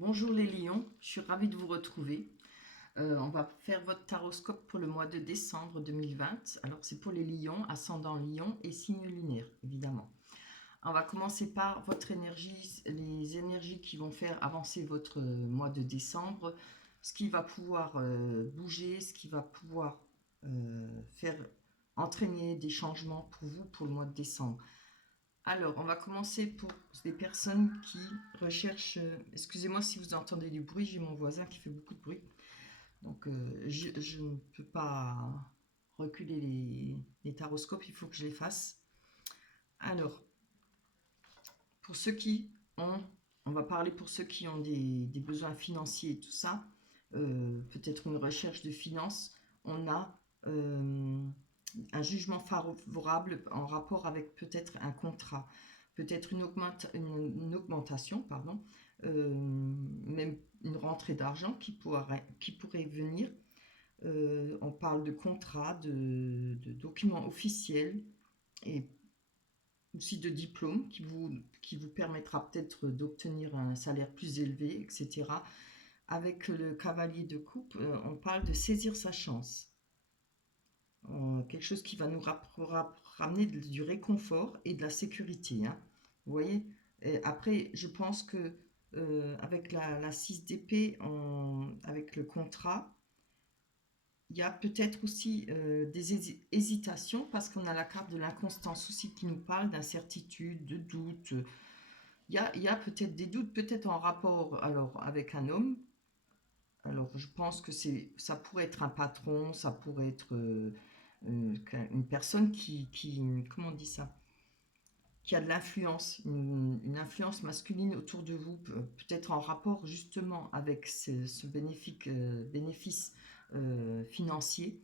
Bonjour les lions, je suis ravie de vous retrouver. On va faire votre taroscope pour le mois de décembre 2020. Alors c'est pour les lions, ascendant lion et signe lunaire, évidemment. On va commencer par votre énergie, les énergies qui vont faire avancer votre mois de décembre, ce qui va pouvoir bouger, ce qui va pouvoir faire entraîner des changements pour vous pour le mois de décembre. Alors, on va commencer pour des personnes qui recherchent... excusez-moi si vous entendez du bruit, j'ai mon voisin qui fait beaucoup de bruit. Donc, je ne peux pas reculer les taroscopes, il faut que je les fasse. Alors, pour ceux qui ont... On va parler pour ceux qui ont des besoins financiers et tout ça. Peut-être une recherche de finances. On a un jugement favorable en rapport avec peut-être un contrat, peut-être une augmentation, pardon, même une rentrée d'argent qui pourrait venir. On parle de contrats, de documents officiels et aussi de diplômes qui vous permettra peut-être d'obtenir un salaire plus élevé, etc. Avec le cavalier de coupe, on parle de saisir sa chance. Quelque chose qui va nous ramener du réconfort et de la sécurité, hein. Vous voyez. Et après, je pense que avec la 6 d'épée, avec le contrat, il y a peut-être aussi des hésitations parce qu'on a la carte de l'inconstance aussi qui nous parle d'incertitude, de doute. Il y a peut-être des doutes, peut-être en rapport alors avec un homme. Alors, je pense que ça pourrait être un patron, ça pourrait être une personne comment on dit ça, qui a de l'influence, une influence masculine autour de vous, peut-être en rapport justement avec ce bénéfice financier.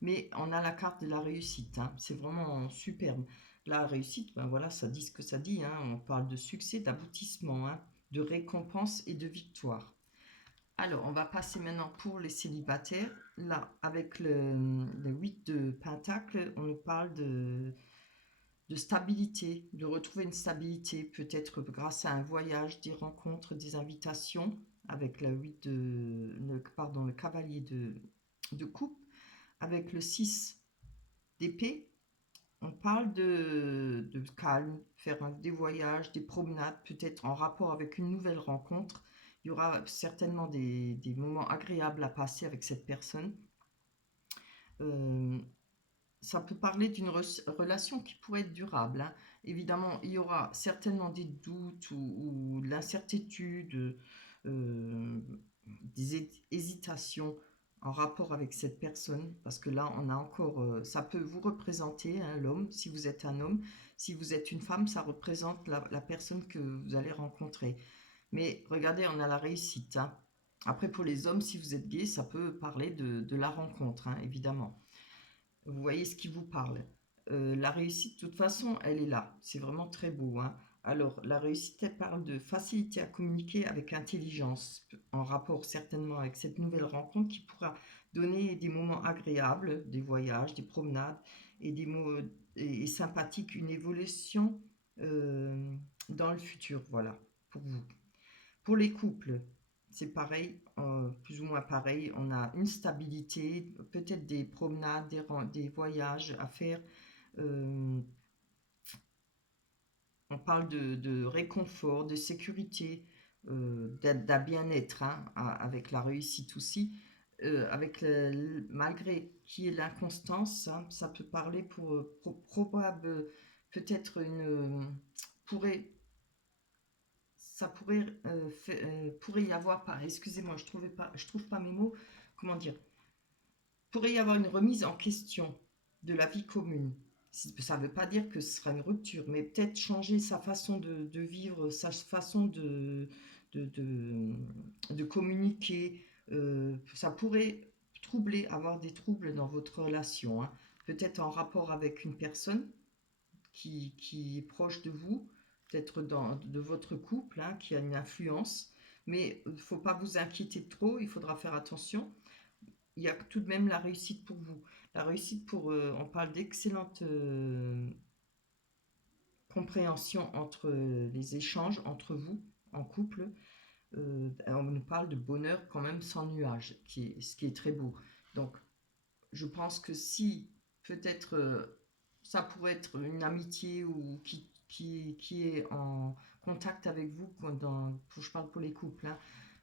Mais on a la carte de la réussite, hein. C'est vraiment superbe. La réussite, ben voilà, ça dit ce que ça dit, hein. On parle de succès, d'aboutissement, hein, de récompense et de victoire. Alors, on va passer maintenant pour les célibataires. Là, avec le 8 de Pentacle, on nous parle de stabilité, de retrouver une stabilité, peut-être grâce à un voyage, des rencontres, des invitations, avec le cavalier de coupe. Avec le 6 d'épée, on parle de calme, faire des voyages, des promenades, peut-être en rapport avec une nouvelle rencontre. Il y aura certainement des moments agréables à passer avec cette personne. Euh, Ça peut parler d'une relation qui pourrait être durable, hein. Évidemment, il y aura certainement des doutes ou de l'incertitude, euh, des hésitations en rapport avec cette personne, parce que là, on a encore, ça peut vous représenter, hein, l'homme, si vous êtes un homme, si vous êtes une femme, ça représente la personne que vous allez rencontrer. Mais regardez, on a la réussite, hein. Après, pour les hommes, si vous êtes gay, ça peut parler de la rencontre, hein, évidemment. Vous voyez ce qui vous parle. La réussite, de toute façon, elle est là. C'est vraiment très beau, hein. Alors, la réussite, elle parle de facilité à communiquer avec intelligence, en rapport certainement avec cette nouvelle rencontre qui pourra donner des moments agréables, des voyages, des promenades et des mots et sympathiques, une évolution euh, dans le futur, voilà, pour vous. Pour les couples, c'est pareil, plus ou moins pareil. On a une stabilité, peut-être des promenades, des voyages à faire. Euh, on parle de réconfort, de sécurité, d'un bien-être, hein, avec la réussite aussi. Avec malgré qui est l'inconstance, hein, ça peut parler pour probable, peut-être pourrait ça pourrait y avoir, excusez-moi, je trouve pas mes mots, comment dire, pourrait y avoir une remise en question de la vie commune. Ça ne veut pas dire que ce sera une rupture, mais peut-être changer sa façon de vivre, sa façon de, de communiquer. Ça pourrait avoir des troubles dans votre relation, hein. Peut-être en rapport avec une personne qui est proche de vous, peut-être de votre couple, hein, qui a une influence. Mais il ne faut pas vous inquiéter trop, il faudra faire attention. Il y a tout de même la réussite pour vous. La réussite on parle d'excellente compréhension entre les échanges entre vous en couple. on nous parle de bonheur quand même sans nuages, ce qui est très beau. Donc, je pense que si peut-être ça pourrait être une amitié ou qui est en contact avec vous, je parle pour les couples, hein,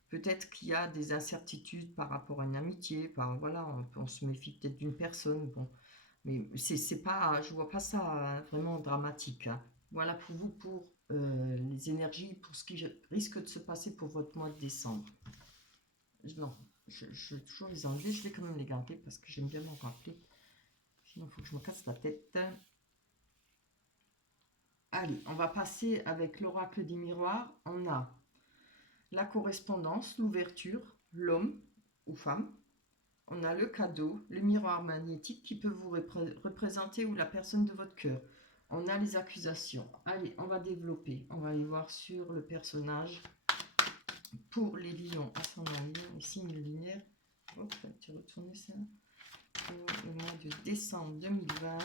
peut-être qu'il y a des incertitudes par rapport à une amitié, voilà, on se méfie peut-être d'une personne, bon, mais c'est pas, je vois pas ça vraiment dramatique, hein. Voilà pour vous, pour les énergies, pour ce qui risque de se passer pour votre mois de décembre. Non, je vais toujours les enlever, je vais quand même les garder parce que j'aime bien m'en rappeler. Sinon, il faut que je me casse la tête. Allez, on va passer avec l'oracle des miroirs. On a la correspondance, l'ouverture, l'homme ou femme. On a le cadeau, le miroir magnétique qui peut vous représenter ou la personne de votre cœur. On a les accusations. Allez, on va développer. On va aller voir sur le personnage. Pour les lions, ascendant lion et signe lunaire. Hop, tu as retourné ça. Pour le mois de décembre 2020.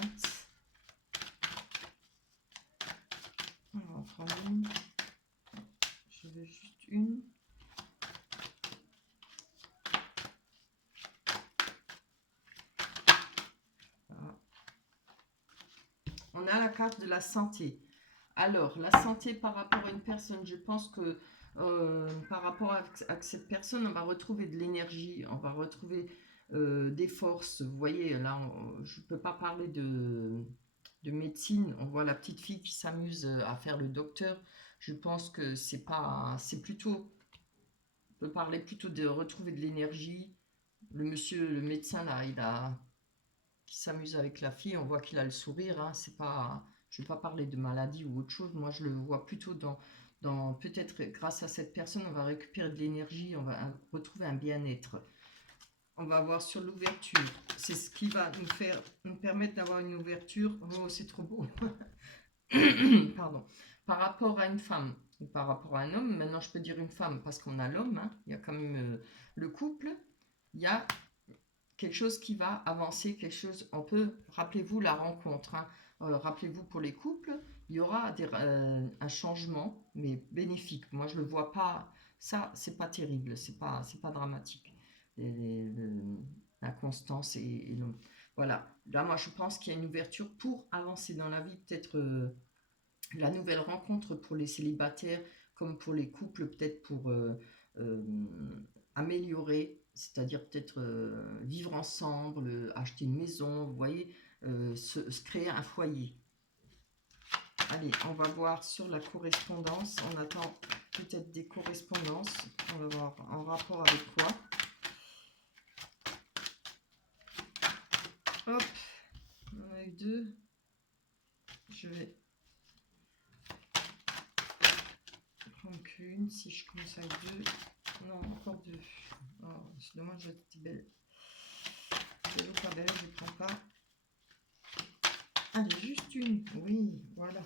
On va en prendre une. Je veux juste une. Voilà. On a la carte de la santé. Alors, la santé par rapport à une personne, je pense que par rapport à cette personne, on va retrouver de l'énergie, on va retrouver des forces. Vous voyez, là, je ne peux pas parler de médecine. On voit la petite fille qui s'amuse à faire le docteur. Je pense que c'est pas, c'est plutôt, on peut parler plutôt de retrouver de l'énergie. Le monsieur, le médecin, là, qui s'amuse avec la fille, on voit qu'il a le sourire, hein, c'est pas, je ne vais pas parler de maladie ou autre chose, moi je le vois plutôt dans peut-être grâce à cette personne, on va récupérer de l'énergie, on va retrouver un bien-être. On va voir sur l'ouverture, c'est ce qui va nous permettre d'avoir une ouverture. Oh, c'est trop beau. Pardon. Par rapport à une femme ou par rapport à un homme, maintenant je peux dire une femme parce qu'on a l'homme, hein, il y a quand même le couple, il y a quelque chose qui va avancer, quelque chose, on peut, rappelez-vous la rencontre, hein, rappelez-vous pour les couples, il y aura un changement, mais bénéfique. Moi, je ne le vois pas, ça, c'est pas terrible, c'est pas dramatique. La constance et voilà. Là, moi, je pense qu'il y a une ouverture pour avancer dans la vie, peut-être la nouvelle rencontre pour les célibataires, comme pour les couples, peut-être pour euh, améliorer, c'est-à-dire peut-être vivre ensemble, acheter une maison, vous voyez, se créer un foyer. Allez, on va voir sur la correspondance. On attend peut-être des correspondances. On va voir en rapport avec quoi. Hop, on a eu deux. Je vais prendre qu'une. Si je commence avec deux. Non, encore deux. Oh, c'est dommage, j'étais belle. C'est l'eau pas belle, je ne prends pas. Allez, juste une. Oui, voilà.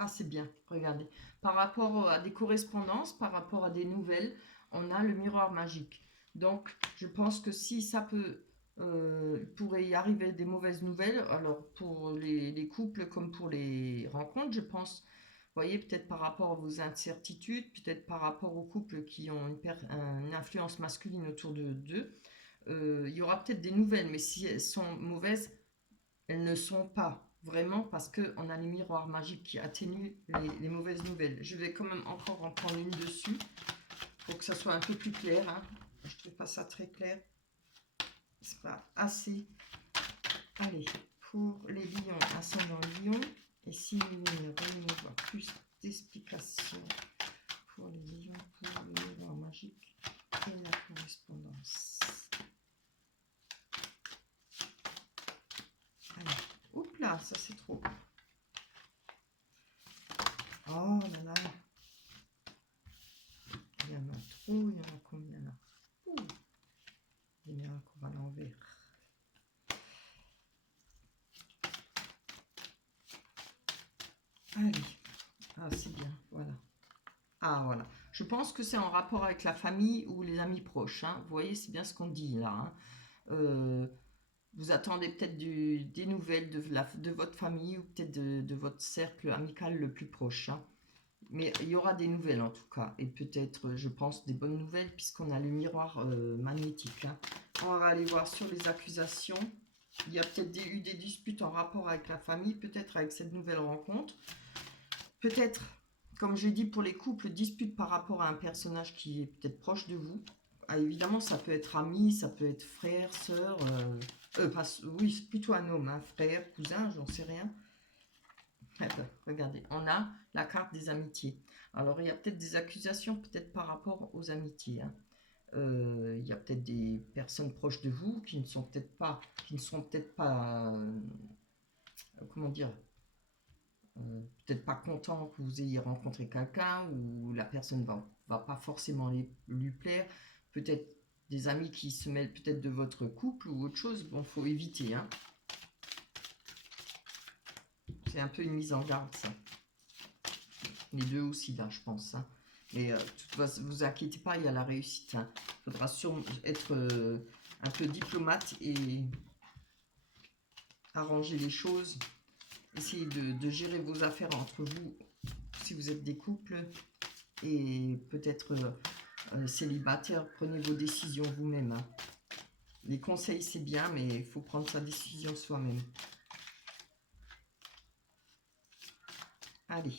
Ah, c'est bien, regardez. Par rapport à des correspondances, par rapport à des nouvelles, on a le miroir magique. Donc, je pense que si ça peut, pourrait y arriver des mauvaises nouvelles, alors pour les couples comme pour les rencontres, je pense, vous voyez, peut-être par rapport à vos incertitudes, peut-être par rapport aux couples qui ont une influence masculine autour d'eux, il y aura peut-être des nouvelles, mais si elles sont mauvaises, elles ne sont pas vraiment parce qu'on a les miroirs magiques qui atténuent les mauvaises nouvelles. Je vais quand même encore en prendre une dessus pour que ça soit un peu plus clair, hein. Je ne trouve pas ça très clair. C'est pas assez. Allez, pour les lions, ascendant lion. Et si nous voulons voir plus d'explications pour les lions, pour le miroir magique et la correspondance. Allez. Oups là, ça c'est trop. Oh là là. Il y en a trop, il y en a combien là? Les miracles à l'envers. Allez. Ah, c'est bien, voilà. Ah, voilà. Je pense que c'est en rapport avec la famille ou les amis proches, hein. Vous voyez, c'est bien ce qu'on dit là, hein. Vous attendez peut-être des nouvelles de votre famille ou peut-être de votre cercle amical le plus proche, hein. Mais il y aura des nouvelles en tout cas. Et peut-être, je pense, des bonnes nouvelles puisqu'on a le miroir magnétique. Hein. On va aller voir sur les accusations. Il y a peut-être eu des disputes en rapport avec la famille, peut-être avec cette nouvelle rencontre. Peut-être, comme j'ai dit pour les couples, dispute par rapport à un personnage qui est peut-être proche de vous. Ah, évidemment, ça peut être ami, ça peut être frère, sœur. Oui, c'est plutôt un homme, hein, frère, cousin, j'en sais rien. Regardez, on a la carte des amitiés. Alors, il y a peut-être des accusations, peut-être par rapport aux amitiés. Hein. Il y a peut-être des personnes proches de vous qui ne sont peut-être pas, comment dire, peut-être pas content que vous ayez rencontré quelqu'un ou la personne va pas forcément lui plaire. Peut-être des amis qui se mêlent peut-être de votre couple ou autre chose. Bon, faut éviter. Hein. C'est un peu une mise en garde, ça. Les deux aussi, là, je pense. Hein. Mais vous inquiétez pas, il y a la réussite. Il faudra sûrement être un peu diplomate et arranger les choses. Essayez de gérer vos affaires entre vous, si vous êtes des couples. Et peut-être célibataire, prenez vos décisions vous-même. Hein. Les conseils, c'est bien, mais il faut prendre sa décision soi-même. Allez.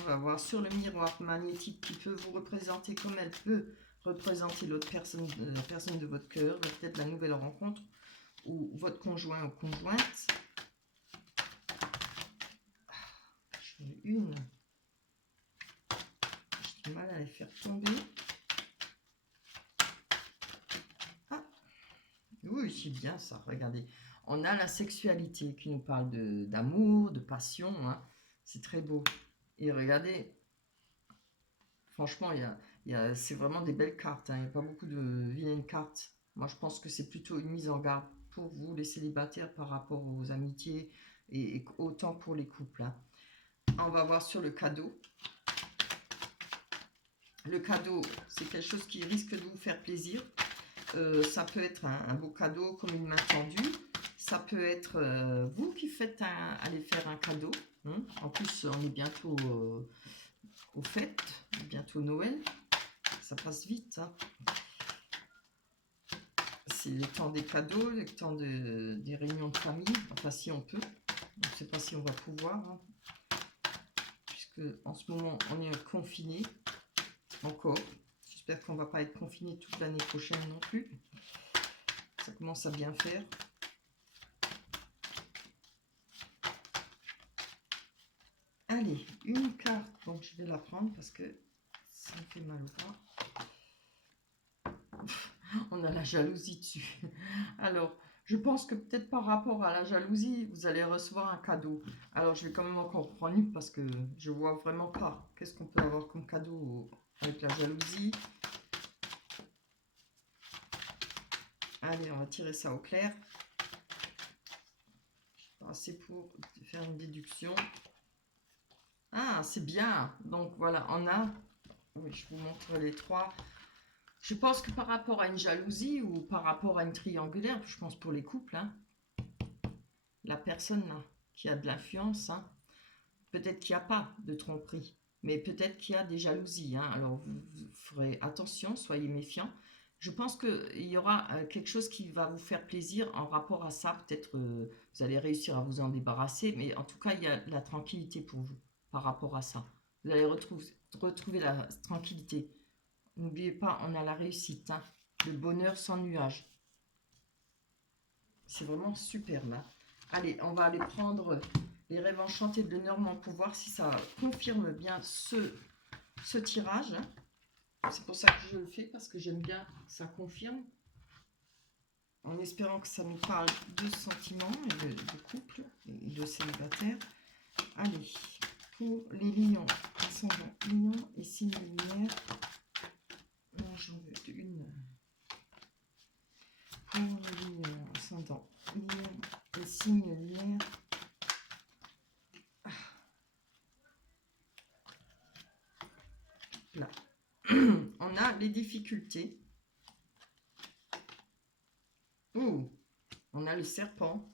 On va voir sur le miroir magnétique qui peut vous représenter comme elle peut représenter l'autre personne, la personne de votre cœur, peut-être la nouvelle rencontre, ou votre conjoint ou conjointe. J'en ai une. J'ai du mal à les faire tomber. Ah, oui, c'est bien ça, regardez. On a la sexualité qui nous parle d'amour, de passion. Hein. C'est très beau. Et regardez, franchement, c'est vraiment des belles cartes. Hein. Il n'y a pas beaucoup de vilaines cartes. Moi, je pense que c'est plutôt une mise en garde pour vous, les célibataires, par rapport aux amitiés et autant pour les couples. Hein. On va voir sur le cadeau. Le cadeau, c'est quelque chose qui risque de vous faire plaisir. Ça peut être un beau cadeau comme une main tendue. Ça peut être vous qui allez faire un cadeau. Hein. En plus, on est bientôt aux fêtes, bientôt Noël. Ça passe vite. Hein. C'est le temps des cadeaux, le temps des réunions de famille. Enfin, si on peut. Je ne sais pas si on va pouvoir. Hein. Puisque en ce moment, on est confiné encore. J'espère qu'on ne va pas être confiné toute l'année prochaine non plus. Ça commence à bien faire. Allez, une carte. Donc, je vais la prendre parce que ça me fait mal au bras. On a la jalousie dessus. Alors, je pense que peut-être par rapport à la jalousie, vous allez recevoir un cadeau. Alors, je vais quand même encore prendre une parce que je vois vraiment pas. Qu'est-ce qu'on peut avoir comme cadeau avec la jalousie? Allez, on va tirer ça au clair. C'est pour faire une déduction. Ah, c'est bien. Donc, voilà, on a... Oui, je vous montre les trois. Je pense que par rapport à une jalousie ou par rapport à une triangulaire, je pense pour les couples, hein, la personne là, qui a de l'influence, hein, peut-être qu'il n'y a pas de tromperie, mais peut-être qu'il y a des jalousies. Hein, alors vous ferez attention, soyez méfiants. Je pense qu'il y aura quelque chose qui va vous faire plaisir en rapport à ça. Peut-être vous allez réussir à vous en débarrasser, mais en tout cas, il y a la tranquillité pour vous par rapport à ça. Vous allez retrouver la tranquillité. N'oubliez pas, on a la réussite, hein, le bonheur sans nuage. C'est vraiment superbe. Hein. Allez, on va aller prendre les rêves enchantés de Normand pour voir si ça confirme bien ce tirage. Hein. C'est pour ça que je le fais, parce que j'aime bien que ça confirme. En espérant que ça nous parle de sentiments et de couple et de célibataire. Allez, pour les lions, ascendant lion et signe lunaire. J'en veux une. Pour les lions, ascendant lion et signe lunaire. Là. On a les difficultés. Oh, on a le serpent.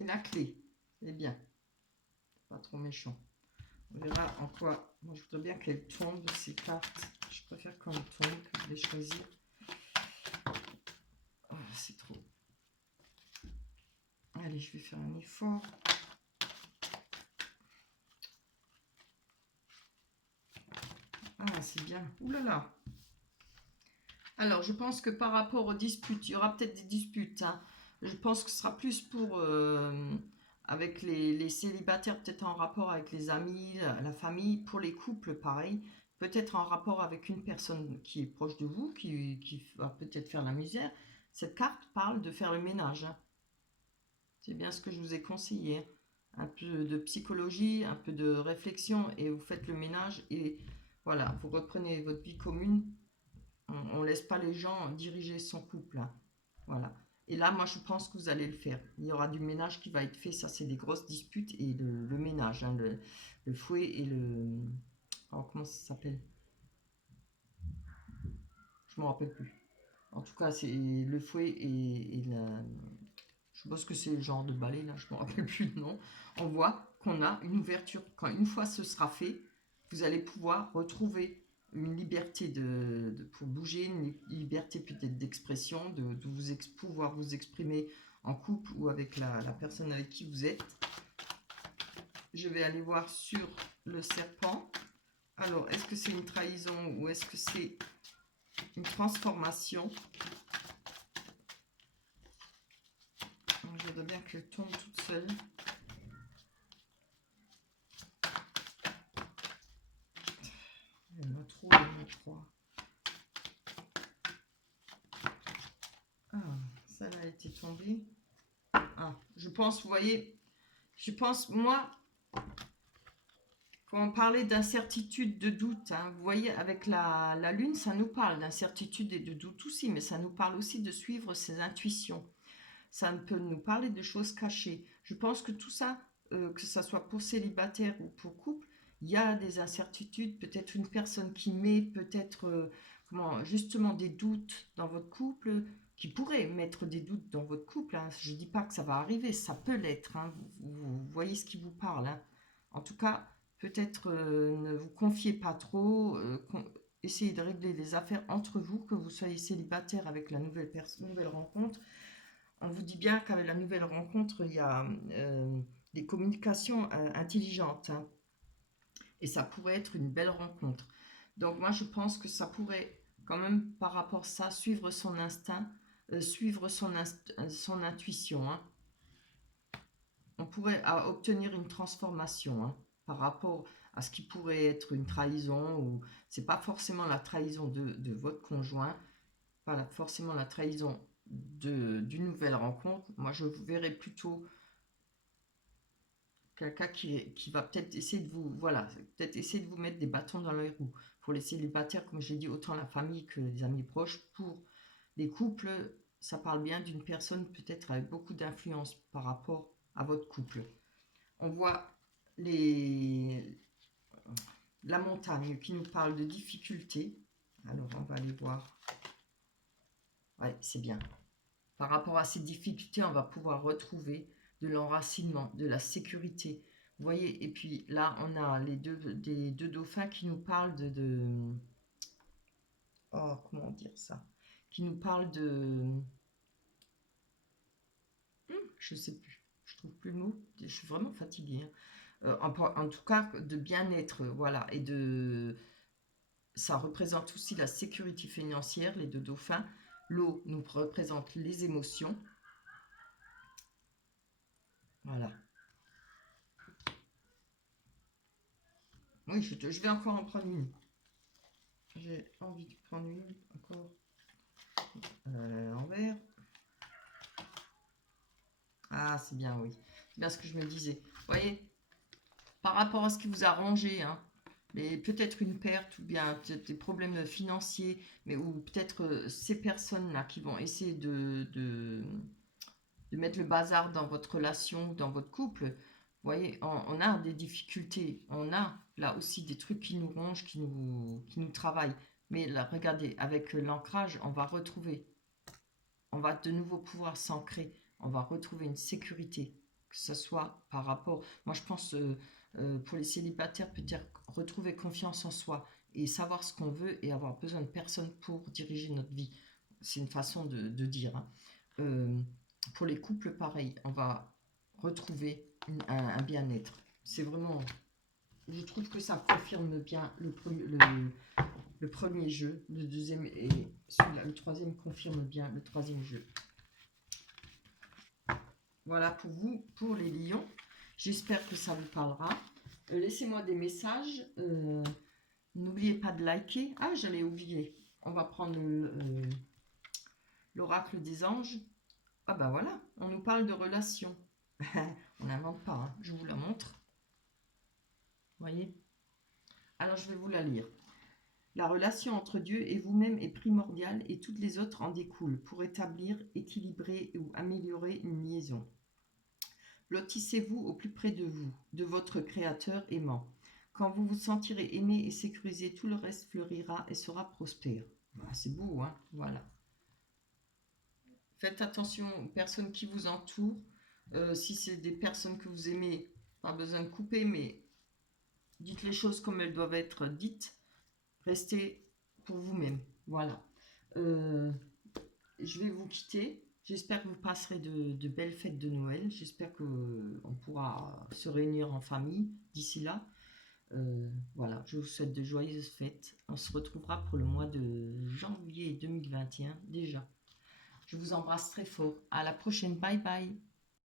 Et la clé. C'est bien. pas trop méchant. On verra en quoi. Moi, je voudrais bien qu'elles tombent, ces cartes. Je préfère quand elles tombent que de les choisir. Oh, c'est trop. Allez, je vais faire un effort. Ah, c'est bien. Ouh là là. Alors, je pense que par rapport aux disputes, il y aura peut-être des disputes. Hein. Je pense que ce sera plus pour... avec les célibataires, peut-être en rapport avec les amis, la famille. Pour les couples, pareil. Peut-être en rapport avec une personne qui est proche de vous, qui va peut-être faire la misère. Cette carte parle de faire le ménage. Hein. C'est bien ce que je vous ai conseillé. Un peu de psychologie, un peu de réflexion, et vous faites le ménage. Et voilà, vous reprenez votre vie commune. On ne laisse pas les gens diriger son couple. Hein. Voilà. Et là, moi, je pense que vous allez le faire. Il y aura du ménage qui va être fait. Ça, c'est des grosses disputes. Et le ménage, hein, le fouet et le... Oh, comment ça s'appelle? Je ne me rappelle plus. En tout cas, c'est le fouet et la... Je pense que c'est le genre de balai, là. Je ne me rappelle plus le nom. On voit qu'on a une ouverture. Quand une fois ce sera fait, vous allez pouvoir retrouver une liberté pour bouger, une liberté peut-être d'expression, pouvoir vous exprimer en couple ou avec la personne avec qui vous êtes. Je vais aller voir sur le serpent. Alors, est-ce que c'est une trahison ou est-ce que c'est une transformation? Je voudrais bien qu'elle tombe toute seule. Elle m'a trouvé, je crois. Ah, celle-là a été tombée. Ah, je pense, vous voyez, je pense, moi, quand on parlait d'incertitude, de doute, hein, vous voyez, avec la Lune, ça nous parle d'incertitude et de doute aussi, mais ça nous parle aussi de suivre ses intuitions. Ça peut nous parler de choses cachées. Je pense que tout ça, que ça soit pour célibataire ou pour couple, il y a des incertitudes, peut-être une personne qui met peut-être justement des doutes dans votre couple, qui pourrait mettre des doutes dans votre couple. Hein. Je ne dis pas que ça va arriver, ça peut l'être. Hein. Vous voyez ce qui vous parle. Hein. En tout cas, peut-être ne vous confiez pas trop, essayez de régler les affaires entre vous, que vous soyez célibataire avec la nouvelle rencontre. On vous dit bien qu'avec la nouvelle rencontre, il y a des communications intelligentes. Hein, et ça pourrait être une belle rencontre. Donc moi, je pense que ça pourrait quand même, par rapport à ça, suivre son instinct, suivre son intuition. Hein. On pourrait obtenir une transformation hein, par rapport à ce qui pourrait être une trahison. Ou c'est pas forcément la trahison de votre conjoint, pas forcément la trahison d'une nouvelle rencontre. Moi, je verrais plutôt quelqu'un qui va peut-être essayer de vous, voilà, peut-être essayer de vous mettre des bâtons dans les roues. Pour les célibataires, comme j'ai dit, autant la famille que les amis proches. Pour les couples, ça parle bien d'une personne peut-être avec beaucoup d'influence par rapport à votre couple. On voit la montagne qui nous parle de difficultés. Alors, on va aller voir. Ouais, c'est bien. Par rapport à ces difficultés, on va pouvoir retrouver de l'enracinement, de la sécurité. Vous voyez, et puis là, on a des deux dauphins qui nous parlent oh, comment dire ça? Qui nous parlent de... je sais plus, je trouve plus le mot. Je suis vraiment fatiguée. Hein. En tout cas, de bien-être, voilà. Et ça représente aussi la sécurité financière, les deux dauphins. L'eau nous représente les émotions. Voilà. Oui, je vais encore en prendre une. J'ai envie de prendre une encore en vert. Ah, c'est bien, oui. C'est bien ce que je me disais. Vous voyez, par rapport à ce qui vous a rangé, hein, mais peut-être une perte ou bien peut-être des problèmes financiers, mais ou peut-être ces personnes-là qui vont essayer de mettre le bazar dans votre relation, dans votre couple. Vous voyez, on a des difficultés, on a là aussi des trucs qui nous rongent, qui nous travaillent. Mais là, regardez, avec l'ancrage, on va de nouveau pouvoir s'ancrer, on va retrouver une sécurité, que ce soit par rapport... Moi, je pense Pour les célibataires, peut-être retrouver confiance en soi et savoir ce qu'on veut et avoir besoin de personne pour diriger notre vie. C'est une façon de dire, hein. Pour les couples, pareil, on va retrouver un bien-être. C'est vraiment... Je trouve que ça confirme bien le premier jeu, le deuxième et celui-là, le troisième confirme bien le troisième jeu. Voilà pour vous, pour les lions. J'espère que ça vous parlera. Laissez-moi des messages. N'oubliez pas de liker. Ah, j'allais oublier. On va prendre l'oracle des anges. Ah ben voilà, on nous parle de relations. On n'invente pas, hein. Je vous la montre. Voyez. Alors je vais vous la lire. La relation entre Dieu et vous-même est primordiale et toutes les autres en découlent pour établir, équilibrer ou améliorer une liaison. Lotissez-vous au plus près de vous, de votre Créateur aimant. Quand vous vous sentirez aimé et sécurisé, tout le reste fleurira et sera prospère. Ah, c'est beau, hein? Voilà. Faites attention aux personnes qui vous entourent. Si c'est des personnes que vous aimez, pas besoin de couper, mais dites les choses comme elles doivent être dites. Restez pour vous-même. Voilà. Je vais vous quitter. J'espère que vous passerez de belles fêtes de Noël. J'espère qu'on pourra se réunir en famille d'ici là. Voilà, je vous souhaite de joyeuses fêtes. On se retrouvera pour le mois de janvier 2021 déjà. Je vous embrasse très fort. À la prochaine. Bye bye.